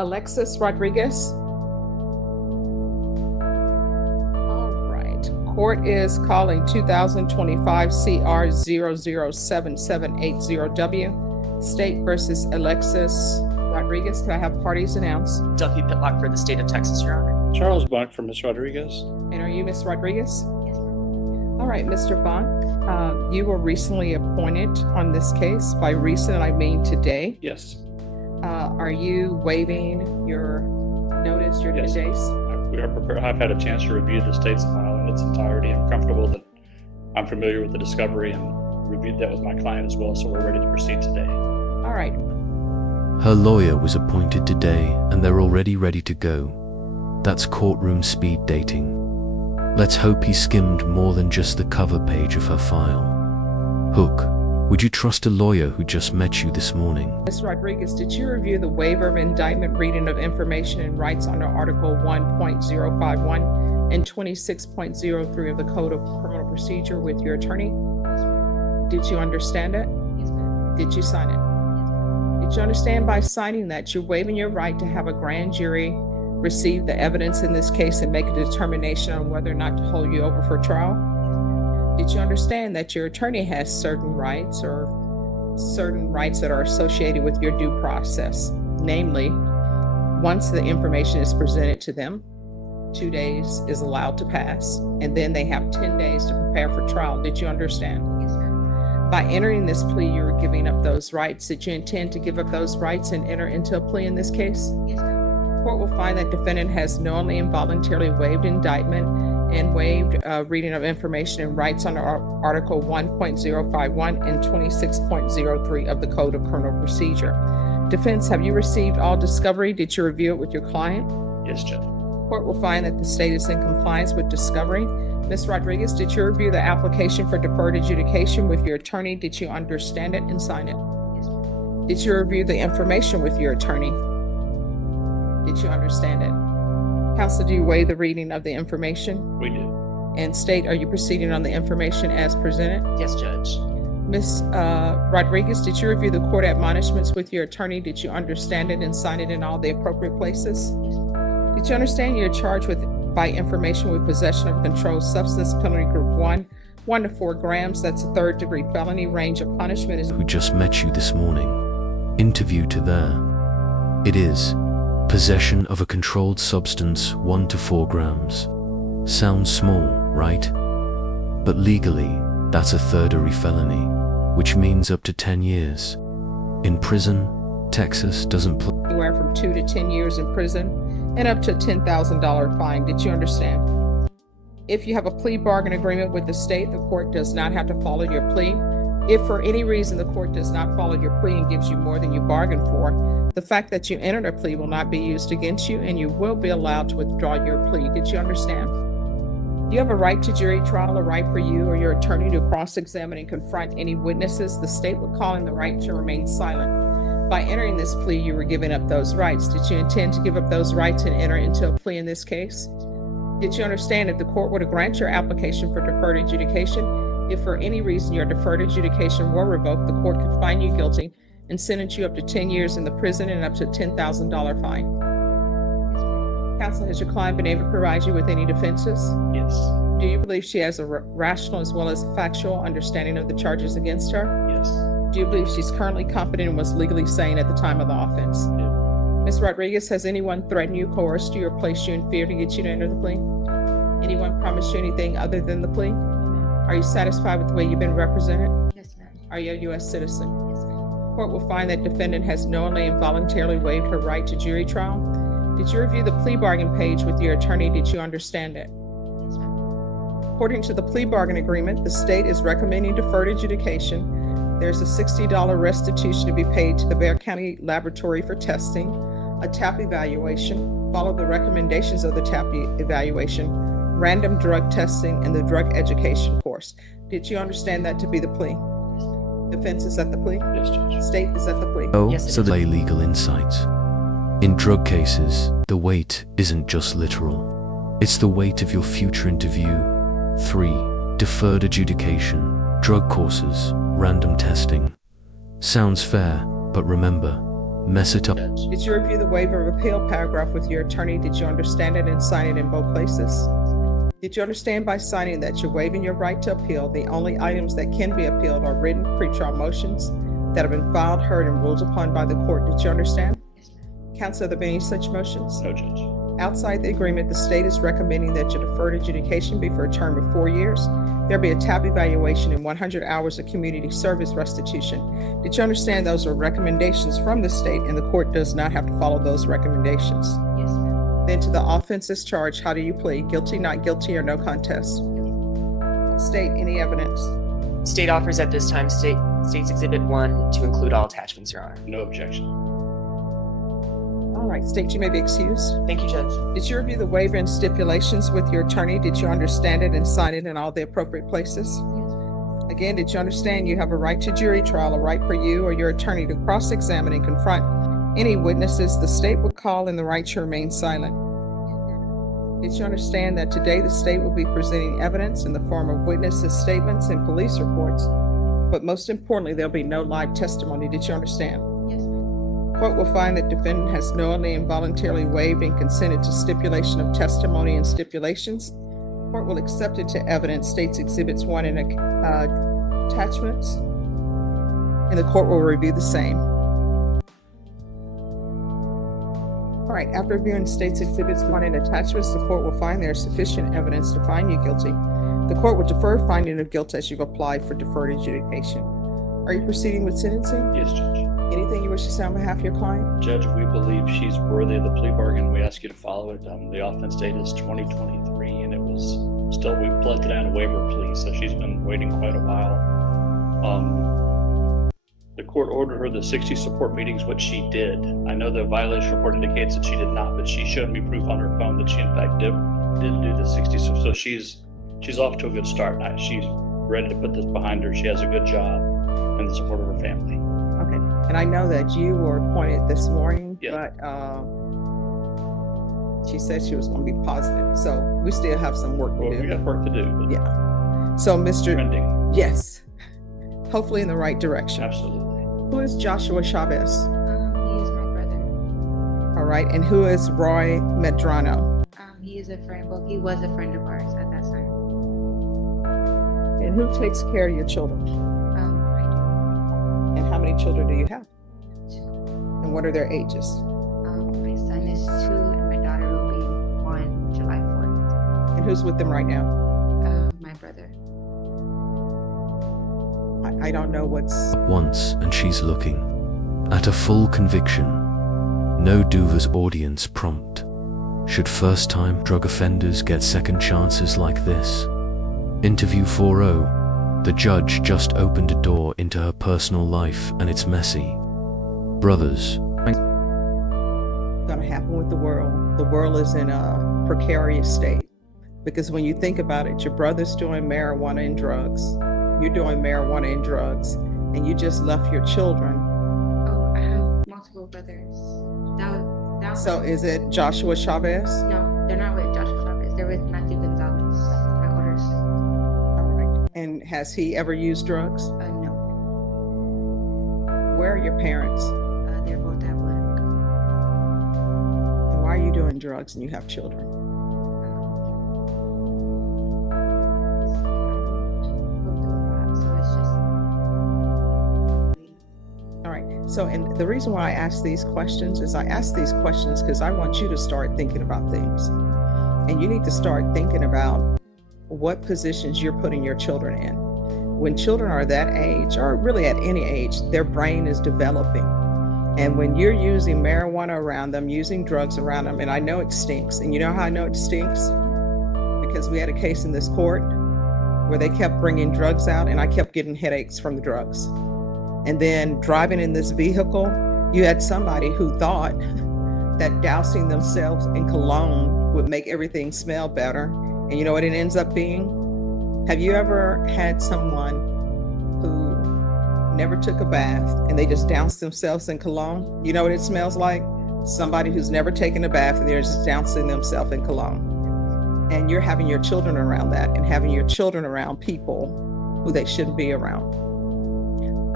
Alexis Rodriguez. All right. Court is calling 2025 CR 007780W, State versus Alexis Rodriguez. Can I have parties announced? Duffy Pitlock for the state of Texas, Your Honor. Charles Buck for Ms. Rodriguez. And are you Ms. Rodriguez? Yes, ma'am. All right, Mr. Bonk, you were recently appointed on this case. By recent, I mean today. Yes. Are you waiving your notice, your 10 Yes. days? We are prepared. I've had a chance to review the state's file in its entirety. I'm comfortable that I'm familiar with the discovery and reviewed that with my client as well, so we're ready to proceed today. All right. Her lawyer was appointed today and they're already ready to go. That's courtroom speed dating. Let's hope he skimmed more than just the cover page of her file. Hook, would you trust a lawyer who just met you this morning? Ms. Rodriguez, did you review the waiver of indictment reading of information and rights under Article 1.051 and 26.03 of the Code of Criminal Procedure with your attorney? Yes, ma'am. Did you understand it? Yes, ma'am. Did you sign it? Yes, ma'am. Did you understand by signing that you're waiving your right to have a grand jury receive the evidence in this case and make a determination on whether or not to hold you over for trial? Did you understand that your attorney has certain rights or certain rights that are associated with your due process? Namely, once the information is presented to them, 2 days is allowed to pass, and then they have 10 days to prepare for trial. Did you understand? Yes, ma'am. By entering this plea, you're giving up those rights. Did you intend to give up those rights and enter into a plea in this case? Yes, ma'am. Court will find that defendant has knowingly and voluntarily waived indictment and waived reading of information and rights under Article 1.051 and 26.03 of the Code of Criminal Procedure. Defense, have you received all discovery? Did you review it with your client? Yes, Judge. Court will find that the state is in compliance with discovery. Ms. Rodriguez, did you review the application for deferred adjudication with your attorney? Did you understand it and sign it? Yes, ma'am. Did you review the information with your attorney? Did you understand it? Counsel, do you waive the reading of the information? We do. And state, are you proceeding on the information as presented? Yes, Judge. Ms. Rodriguez, did you review the court admonishments with your attorney? Did you understand it and sign it in all the appropriate places? Yes, ma'am. Did you understand you're charged by information with possession of a controlled substance, penalty group 1 to 4 grams? That's a third-degree felony. Range of punishment is Who just met you this morning? Interview to there. It is possession of a controlled substance 1 to 4 grams. Sounds small, right? But legally, that's a third-degree felony, which means up to 10 years. In prison, Texas doesn't play. anywhere from 2 to 10 years in prison and up to a $10,000 fine. Did you understand? If you have a plea bargain agreement with the state, the court does not have to follow your plea. If for any reason the court does not follow your plea and gives you more than you bargained for, the fact that you entered a plea will not be used against you and you will be allowed to withdraw your plea. Did you understand? You have a right to jury trial, a right for you or your attorney to cross-examine and confront any witnesses. The state would call in the right to remain silent. By entering this plea, you were giving up those rights. Did you intend to give up those rights and enter into a plea in this case? Did you understand if the court were to grant your application for deferred adjudication, if for any reason your deferred adjudication were revoked, the court could find you guilty and sentence you up to 10 years in the prison and up to a $10,000 fine? Yes, ma'am. Counsel, has your client been able to provide you with any defenses? Yes. Do you believe she has a rational as well as factual understanding of the charges against her? Yes. Do you believe she's currently competent and was legally sane at the time of the offense? Yeah. Ms. Rodriguez, has anyone threatened you, coerced you, or placed you in fear to get you to enter the plea? Anyone promised you anything other than the plea? No, ma'am. Are you satisfied with the way you've been represented? Yes, ma'am. Are you a U.S. citizen? Yes, ma'am. Court will find that defendant has knowingly and voluntarily waived her right to jury trial. Did you review the plea bargain page with your attorney? Did you understand it? Yes, ma'am. According to the plea bargain agreement, the state is recommending deferred adjudication. There's a $60 restitution to be paid to the Bexar County Laboratory for testing, a TAP evaluation, follow the recommendations of the TAP evaluation, random drug testing, and the drug education course. Did you understand that to be the plea? Yes, ma'am. Defense is at the plea? Yes, Judge. State is at the plea? Oh, Yes, it so is. they legal insights. In drug cases, the weight isn't just literal. It's the weight of your future interview. 3. Deferred adjudication, drug courses, random testing. Sounds fair, but remember, mess it up. Judge. Did you review the waiver of appeal paragraph with your attorney? Did you understand it and sign it in both places? Did you understand by signing that you're waiving your right to appeal? The only items that can be appealed are written pretrial motions that have been filed, heard, and ruled upon by the court. Did you understand? Yes, ma'am. Counsel, are there any such motions? No, Judge. Outside the agreement, the state is recommending that your deferred adjudication be for a term of 4 years. There'll be a TAP evaluation and 100 hours of community service restitution. Did you understand those are recommendations from the state and the court does not have to follow those recommendations? Yes, ma'am. Then to the offenses charged, how do you plead? Guilty, not guilty, or no contest? State any evidence. State offers at this time State's Exhibit 1 to include all attachments, Your Honor. No objection. All right, state you may be excused. Thank you, Judge. Did you review the waiver and stipulations with your attorney? Did you understand it and sign it in all the appropriate places? Yes. Again, did you understand you have a right to jury trial, a right for you or your attorney to cross-examine and confront any witnesses the state would call, and the right to remain silent? Did you understand that today the state will be presenting evidence in the form of witnesses' statements and police reports, but most importantly, there'll be no live testimony? Did you understand? Yes, ma'am. Court will find that defendant has knowingly and voluntarily waived and consented to stipulation of testimony and stipulations. Court will accept into evidence State's Exhibits 1 and attachments, and the court will review the same. All right, after reviewing State's Exhibits 1 and attachments, the court will find there is sufficient evidence to find you guilty. The court will defer finding of guilt as you've applied for deferred adjudication. Are you proceeding with sentencing? Yes, Judge. Anything you wish to say on behalf of your client? Judge, we believe she's worthy of the plea bargain. We ask you to follow it. The offense date is 2023, and it was still, we pledged down a waiver plea, so she's been waiting quite a while. The court ordered her the 60 support meetings, which she did. I know the violation report indicates that she did not, but she showed me proof on her phone that she in fact did do the 60. So she's off to a good start. She's ready to put this behind her. She has a good job and the support of her family. Okay, and I know that you were appointed this morning, Yeah. but she said she was going to be positive, so we still have some work to Well, we do. got work to do, but Yeah. So, Mr. trending, Yes, hopefully in the right direction. absolutely. Who is Joshua Chavez? He is my brother. All right, and who is Roy Medrano? He is a friend. Well, he was a friend of ours at that time. And who takes care of your children? I And how many children do you have? do. And what are their ages? My son is 2, and my daughter will be 1 July 4th. And who's with them right now? My brother. I don't know what's. Once, and she's looking at a full conviction. No Duva's audience prompt. Should first-time drug offenders get second chances like this? Interview 4-0. The judge just opened a door into her personal life, and it's messy. Brothers, Going to happen with the world. The world is in a precarious state because when you think about it, your brother's doing marijuana and drugs. You're doing marijuana and drugs, and you just left your children. Oh, I have multiple brothers. That was So is it Joshua Chavez? No, they're not with Joshua Chavez. They're with Matthew Gonzalez, my older son. All right. And has he ever used drugs? No, Where are your parents? they're both at work. And why are you doing drugs and you have children? Go through a lot, so it's just. All right. So, and the reason why I ask these questions is I ask these questions because I want you to start thinking about things. And you need to start thinking about what positions you're putting your children in. When children are that age, or really at any age, their brain is developing. And when you're using marijuana around them, using drugs around them, and I know it stinks. And you know how I know it stinks? Because we had a case in this court where they kept bringing drugs out and I kept getting headaches from the drugs. And then driving in this vehicle, you had somebody who thought that dousing themselves in cologne would make everything smell better. And you know what it ends up being? Have you ever had someone who never took a bath and they just doused themselves in cologne? You know what it smells like? Somebody who's never taken a bath and they're just dousing themselves in cologne. And you're having your children around that and having your children around people who they shouldn't be around.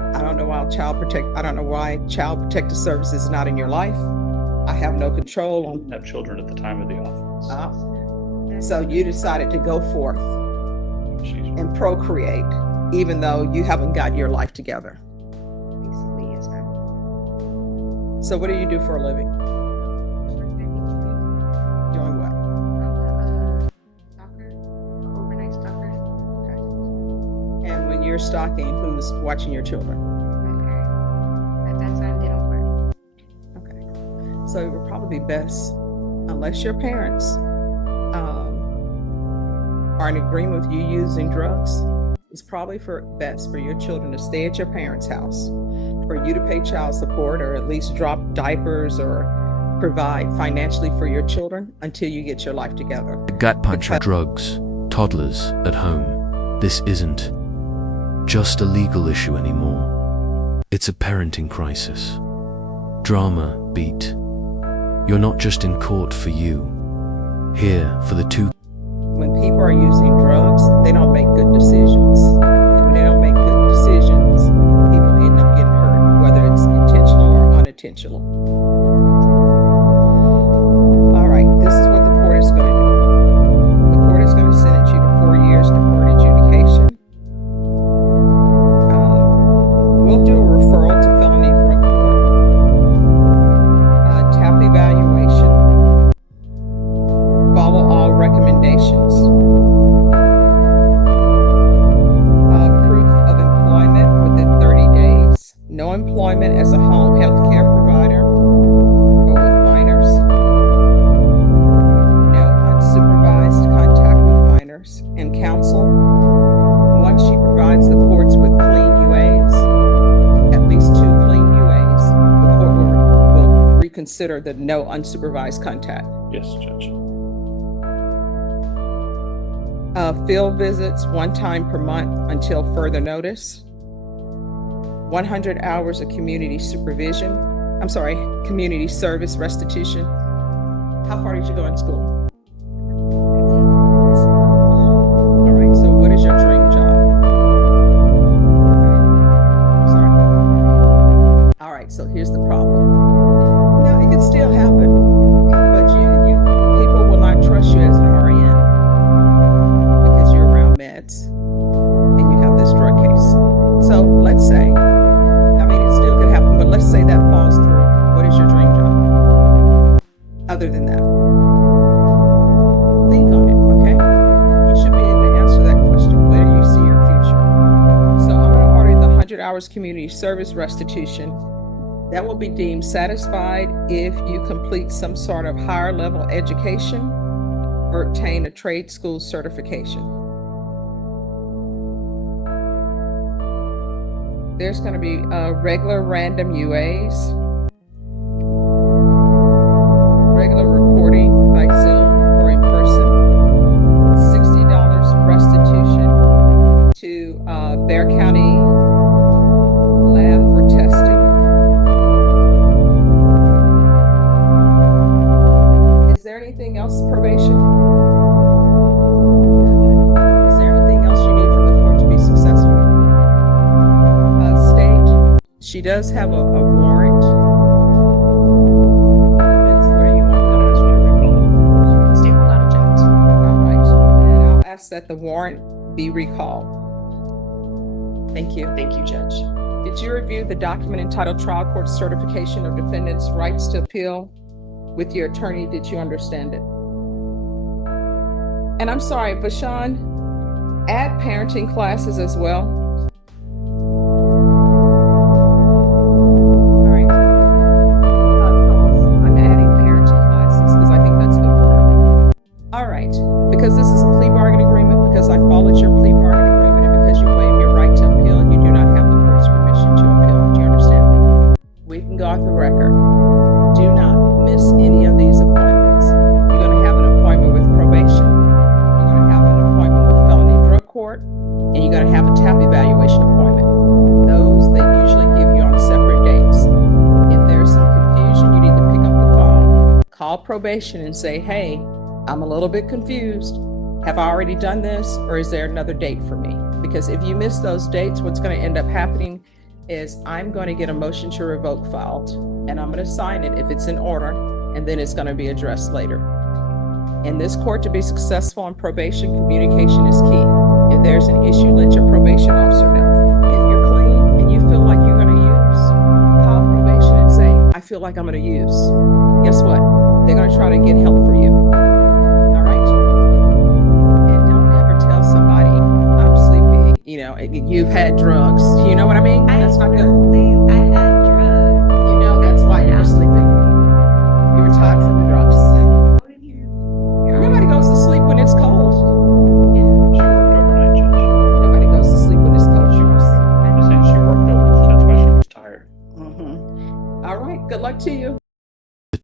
I don't know why child protective services is not in your life. I have no control on. Have children at the time of the offense. So you decided to go forth She's and procreate, even though you haven't got your life together. Basically, yes, ma'am. So what do you do for a living? Doing what? I'm a stalker, overnight stalker. And when you're stalking, who's watching your children? My parents. At that time, they don't work. Okay. So it would probably be best, unless your parents are in agreement with you using drugs, it's probably best for your children to stay at your parents' house, for you to pay child support or at least drop diapers or provide financially for your children until you get your life together. The gut punch of drugs, toddlers at home. This isn't just a legal issue anymore. It's a parenting crisis. Drama beat. You're not just in court for you. Here for the two. When people are using drugs, they don't make good decisions. And when they don't make good decisions, people end up getting hurt, whether it's intentional or unintentional. All right, this is what the court is going to do. The court is going to sentence you to 4 years deferred adjudication. We'll do a referral to felony drug court. TAP evaluation. Follow all recommendations. Proof of employment within 30 days. No employment as a home health care provider or with minors. No unsupervised contact with minors. And counsel, once she provides the courts with clean UAs, at least 2 clean UAs, the court will reconsider the no unsupervised contact. Yes, Judge. Field visits 1 time per month until further notice. 100 hours of community service restitution. How far did you go in school? All right, so what is your dream job? Sorry. All right, so here's the problem. Now, it can still happen, but people will not trust you as an RN. Meds and you have this drug case. So let's say, it still could happen, but let's say that falls through. What is your dream job? Other than that, think on it, okay? You should be able to answer that question. Where do you see your future? So I'm going to order the 100 hours community service restitution. That will be deemed satisfied if you complete some sort of higher level education or obtain a trade school certification. There's going to be regular random UAs, regular reporting by Zoom or in person, $60 restitution to Bear County lab for testing. Is there anything else, probation? Is there anything else you need from the court to be successful? She does have a warrant. Depends where you want Ask you to recall. State will not object. All right. And I'll ask that the warrant be recalled. Thank you. Thank you, Judge. Did you review the document entitled Trial Court Certification of Defendant's Rights to Appeal with your attorney? Did you understand it? And I'm sorry, but Sean, add parenting classes as well. Because this is a plea bargaining agreement, because I followed your plea bargaining agreement, and because you waive your right to appeal, you do not have the court's permission to appeal. Do you understand? We can go off the record. Do not miss any of these appointments. You're going to have an appointment with probation. You're going to have an appointment with felony drug court, and you're going to have a TAP evaluation appointment. Those they usually give you on separate dates. If there's some confusion, you need to pick up the phone, call probation, and say, hey, I'm a little bit confused. Have I already done this, or is there another date for me? Because if you miss those dates, what's going to end up happening is I'm going to get a motion to revoke filed, and I'm going to sign it if it's in order, and then it's going to be addressed later. In this court, to be successful on probation, communication is key. If there's an issue, let your probation officer know. If you're clean and you feel like you're going to use, call probation and say, I feel like I'm going to use. Guess what? They're going to try to get help for you. All right? And don't ever tell somebody, I'm sleepy, you know, you've had drugs. You know what I mean? That's not good. I have